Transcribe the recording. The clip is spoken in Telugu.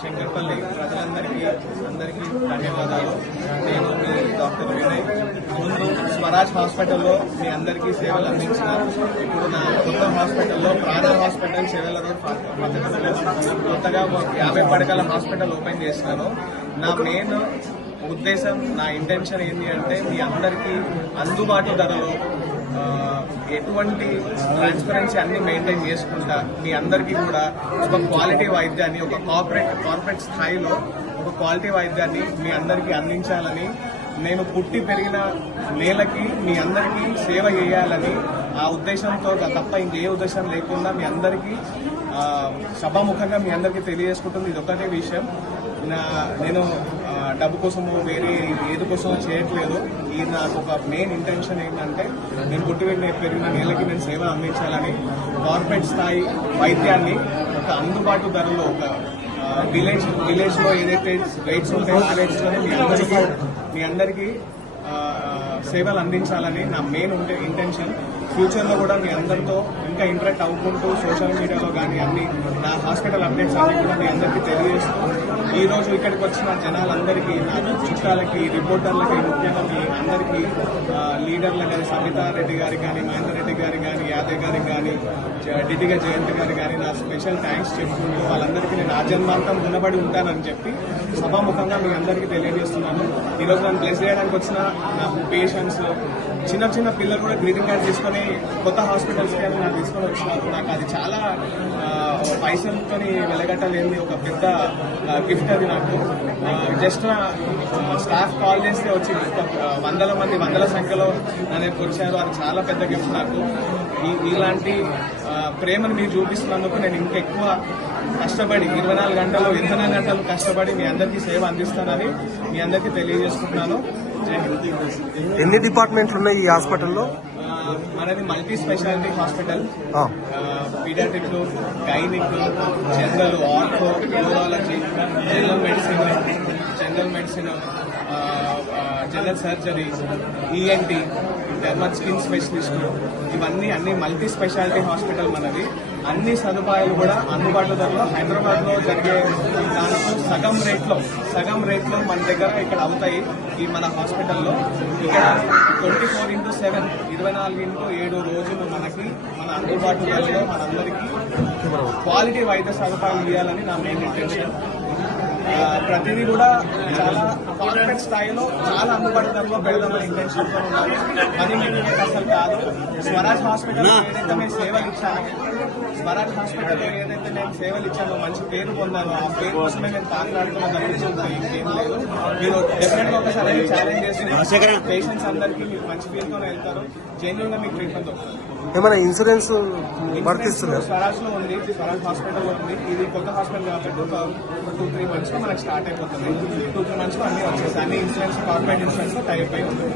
శంకర్పల్లి. ప్రజలందరికీ అందరికీ ధన్యవాదాలు. నేను మీ డాక్టర్ వినయ్. ముందు స్వరాజ్ హాస్పిటల్లో మీ అందరికీ సేవలు అందించిన ఇప్పుడు నా కొత్త హాస్పిటల్లో ప్రాణ హాస్పిటల్ సేవల రోడ్ కొత్తగా యాభై పడకల హాస్పిటల్ ఓపెన్ చేసినాను. నా మెయిన్ ఉద్దేశం నా ఇంటెన్షన్ ఏంటి అంటే మీ అందరికీ అందుబాటు ధరలో ఎటువంటి ట్రాన్స్పరెన్సీ అన్ని మెయింటైన్ చేసుకుంటా మీ అందరికీ కూడా ఒక క్వాలిటీ వైద్యాన్ని ఒక కార్పొరేట్ కార్పొరేట్ స్థాయిలో ఒక క్వాలిటీ వైద్యాన్ని మీ అందరికీ అందించాలని నేను పుట్టి పెరిగిన నేలకి మీ అందరికీ సేవ చేయాలని ఆ ఉద్దేశంతో తప్ప ఇంకే ఉద్దేశం లేకుండా మీ అందరికీ సభాముఖంగా మీ అందరికీ తెలియజేసుకుంటుంది. ఇది ఒకటే విషయం. నేను డబ్బు కోసము వేరే ఏది కోసం చేయట్లేదు. ఈ నాకు ఒక మెయిన్ ఇంటెన్షన్ ఏంటంటే నేను పుట్టి పెరిగిన పెరిగిన నేలకి నేను సేవ అందించాలని కార్పొరేట్ స్థాయి వైద్యాన్ని ఒక అందుబాటు ధరలో ఒక విలేజ్ విలేజ్లో ఏదైతే రేట్స్ ఉంటాయో ఆ రేట్స్ మీ అందరికీ మీ అందరికీ సేవలు అందించాలని నా మెయిన్ ఉంటే ఇంటెన్షన్ ఫ్యూచర్లో కూడా మీ అందరితో ఇంకా ఇంటరాక్ట్ అవ్వుకుంటూ సోషల్ మీడియాలో కానీ అన్ని నా హాస్పిటల్ అప్డేట్స్ అన్ని కూడా మీ అందరికీ తెలియజేస్తూ ఈ రోజు ఇక్కడికి వచ్చిన జనాలందరికీ నా చుట్టాలకి రిపోర్టర్లకి ముఖ్యంగా మీ అందరికీ లీడర్లు కానీ సబితా రెడ్డి గారి కానీ మహేందర్ రెడ్డి గారి కానీ యాదవ్ గారికి కానీ జ- డిటిగా జయంత్ గారి కానీ నా స్పెషల్ థ్యాంక్స్ చెప్పుకుంటూ వాళ్ళందరికీ నేను ఆజన్మాంతం రుణపడి ఉంటానని చెప్పి సభాముఖంగా మీ అందరికీ తెలియజేస్తున్నాను. ఈరోజు నన్ను బ్లెస్ చేయడానికి వచ్చిన నా పేషెంట్స్ చిన్న చిన్న పిల్లలు కూడా గ్రీటింగ్ కార్డ్ తీసుకొని కొత్త హాస్పిటల్స్కి నాకు తీసుకొని వచ్చినప్పుడు నాకు అది చాలా ఆ, పైసలతో వెలగట్టలేని ఒక పెద్ద గిఫ్ట్ అది నాకు. జస్ట్ స్టాఫ్ కాల్ చేస్తే వచ్చి వందల మంది వందల సంఖ్యలో నన్ను వచ్చారు అది చాలా పెద్ద గిఫ్ట్ నాకు. ఇలాంటి ప్రేమను మీరు చూపిస్తున్నందుకు నేను ఇంకెక్కువ కష్టపడి ఇరవై నాలుగు గంటలు ఇరవై నాలుగు గంటలు కష్టపడి మీ అందరికీ సేవ అందిస్తానని మీ అందరికీ తెలియజేసుకుంటున్నాను. ఎన్ని డిపార్ట్మెంట్లు ఉన్నాయి ఈ హాస్పిటల్లో మనది మల్టీ స్పెషాలిటీ హాస్పిటల్ ఆ, paediatric gynaec general ortho neurology general medicine general medicine general surgery ENT dermat skin specialist ఇవన్నీ అన్ని మల్టీ స్పెషాలిటీ హాస్పిటల్ మనది అన్ని సదుపాయాలు కూడా అందుబాటు ధరలో. హైదరాబాద్లో జరిగే దాంట్లో సగం రేట్లో సగం రేట్లో మన దగ్గర ఇక్కడ అవుతాయి ఈ మన హాస్పిటల్లో. ఇక్కడ ట్వంటీ ఫోర్ ఇంటూ సెవెన్ ఇరవై నాలుగు ఇంటూ ఏడు రోజులు మనకి మన అందుబాటు మనందరికీ క్వాలిటీ వైద్య సదుపాయాలు ఇవ్వాలని నా మెయిన్ ఇంటెన్షన్ ప్రతిదీ కూడా చాలా కార్పొరేట్ స్థాయిలో చాలా అందుబాటు ధరలో పెడదామని ఇంటెన్షన్తో ఉన్నాను మనీ మేకింగ్ అసలు కాదు. స్వరాజ్ హాస్పిటల్ ఏదైతే మేము సేవలు ఇచ్చామో స్వరాజ్ హాస్పిటల్లో ఏదైతే నేను సేవలు ఇచ్చానో మంచి పేరు పొందానో ఆ పేరు కోసమే నేను మాట్లాడుతున్న తప్పించుకుంటే ఇంకేం లేదు. మీరు డెఫినెట్గా ఒకసారి ఛాలెంజ్ చేసి పేషెంట్స్ అందరికీ మీరు మంచి పేరుతోనే వెళ్తారు. జెన్యున్గా మీకు ట్రీట్మెంట్ దొరుకుతుంది. ఏమైనా ఇన్సూరెన్స్ వర్తిస్తుందా? ఉంది స్వరాజ్ హాస్పిటల్ ఉంది. ఇది కొత్త హాస్పిటల్ కాబట్టి ఒక టూ త్రీ మంత్స్ మనకి స్టార్ట్ అయిపోతుంది. టూ త్రీ మంత్స్ అన్ని వచ్చేసి అన్ని ఇన్సూరెన్స్ కార్పొరేట్ ఇన్సూరెన్స్ టైప్ అయి ఉంటుంది.